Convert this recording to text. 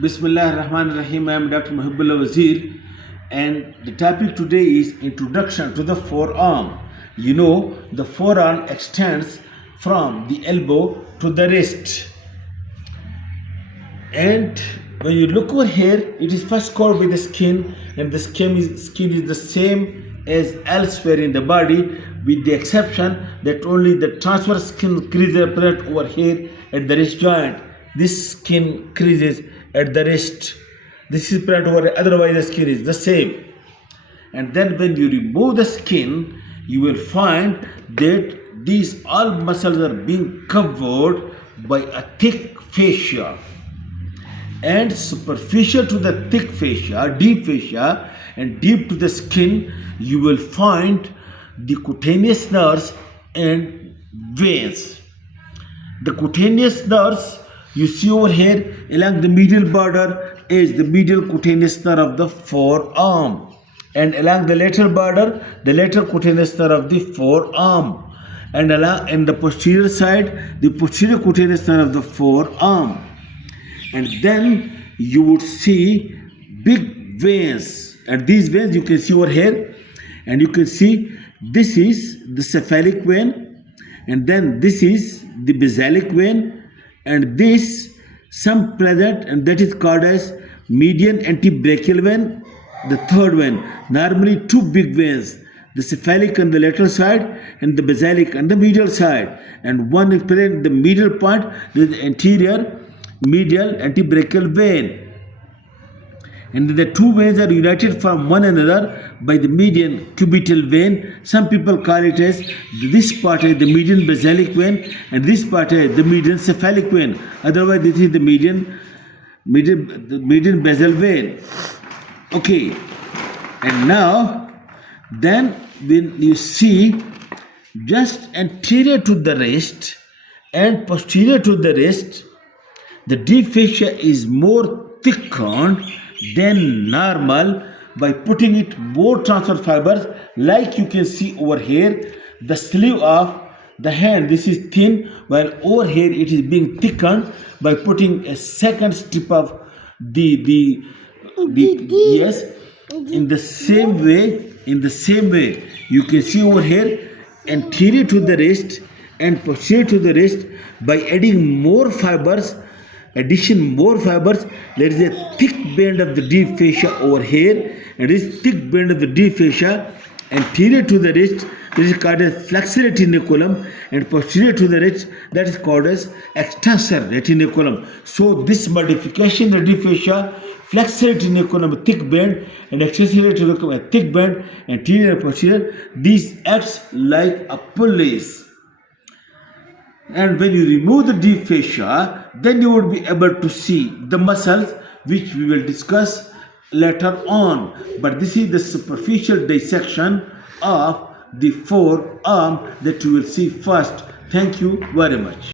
Bismillah ar-Rahman ar-Rahim. I am Dr Mohibullah Wazir, and the topic today is Introduction to the Forearm. You know, the forearm extends from the elbow to the wrist. And when you look over here, it is first covered with the skin, and the skin is the same as elsewhere in the body, with the exception that only the transverse skin creases are present over here at the wrist joint. This skin creases at the wrist. This is present over, otherwise the skin is the same. And then when you remove the skin, you will find that these all muscles are being covered by a thick fascia. And superficial to the thick fascia, deep fascia, and deep to the skin, you will find the cutaneous nerves and veins. The cutaneous nerves you see over here along the medial border is the medial cutaneous nerve of the forearm, and along the lateral border, the lateral cutaneous nerve of the forearm, and along in the posterior side, the posterior cutaneous nerve of the forearm. And then you would see big veins, and these veins you can see over here, and you can see this is the cephalic vein, and then this is the basilic vein, and this some present, and that is called as median antebrachial vein, the third vein. Normally two big veins, the cephalic on the lateral side and the basilic on the medial side, and one is present the medial point, the anterior medial antebrachial vein, and the two veins are united from one another by the median cubital vein. Some people call it as this part is the median basilic vein and this part is the median cephalic vein. Otherwise, this is the median basal vein. Okay, and now then when you see just anterior to the wrist and posterior to the wrist, the deep fascia is more thickened than normal by putting it more transverse fibers, like you can see over here. The sleeve of the hand, this is thin, while over here it is being thickened by putting a second strip of the yes, in the same way you can see over here anterior to the wrist and posterior to the wrist. By adding more fibers, there is a thick band of the deep fascia over here, and this thick band of the deep fascia anterior to the wrist, this is called as flexor retinaculum, and posterior to the wrist, that is called as extensor retinaculum. So this modification of the deep fascia, flexor retinaculum thick band and extensor retinaculum a thick band, anterior and posterior, these acts like a pulleys. And when you remove the deep fascia, then you would be able to see the muscles, which we will discuss later on. But this is the superficial dissection of the forearm that you will see first. Thank you very much.